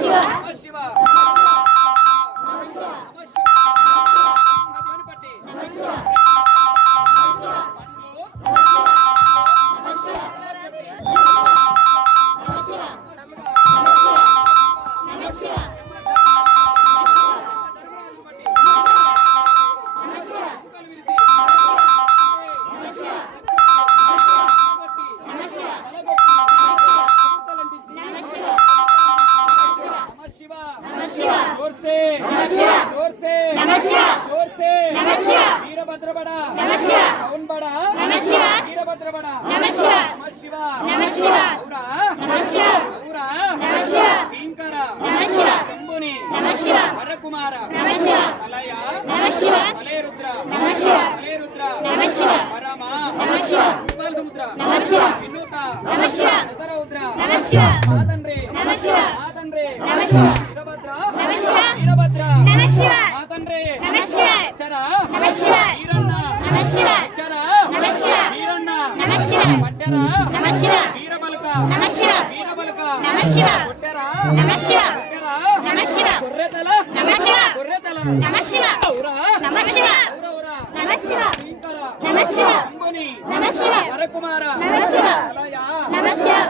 శివ నమ శివ నమ శివ నమ శివ దేవుని పట్టి నమ శివ పండ్లు నమ శివ నమ శివ నమ శివ ధర్మరాజు పట్టి నమ శివ ముక్కలు విరిచి నమ శివ కొట్టి నమ శివ తలగొట్టి ముక్కలంటించి నమ శివ నమ శివ నమ శివ जोर से नमः शिवाय जोर से नमः शिवाय जोर से नमः शिवाय वीरभद्र बड़ा नमः शिवाय कौन बड़ा नमः शिवाय वीरभद्र बड़ा नमः शिवाय नमः शिव नमः शिवाय औरा नमः शिवाय औरा नमः शिवाय किंकर नमः शिवाय शंभुनि नमः शिवाय वरकुमार नमः शिवाय अलय नमः शिवाय अलय रुद्र नमः शिवाय अलय रुद्र नमः शिवाय परम नमः शिवाय कृपाल समुद्र नमः शिवाय विनूत नमः शिवाय उदरौद्र नमः शिवाय मातंड्रे नमः शिवाय मातंड्रे नमः शिवाय वीरभद्र नमः शिवाय वीरभद्र नमः शिवाय मातंड्रे नमः शिवाय चरा नमः शिवाय వీరన్న नमः शिवाय చరా नमः शिवाय వీరన్న नमः शिवाय పట్టరా नमः शिवाय వీరబలక नमः शिवाय వీరబలక नमः शिवाय కొట్టరా नमः शिवाय కొట్టరా नमः शिवाय గొర్రెతల नमः शिवाय గొర్రెతల नमः शिवाय ఔరా नमः शिवाय ఔరా नमः शिवाय కింకర नमः शिवाय శంభుని नमः शिवाय వరకుమార नमः शिवाय అలయ नमः शिवाय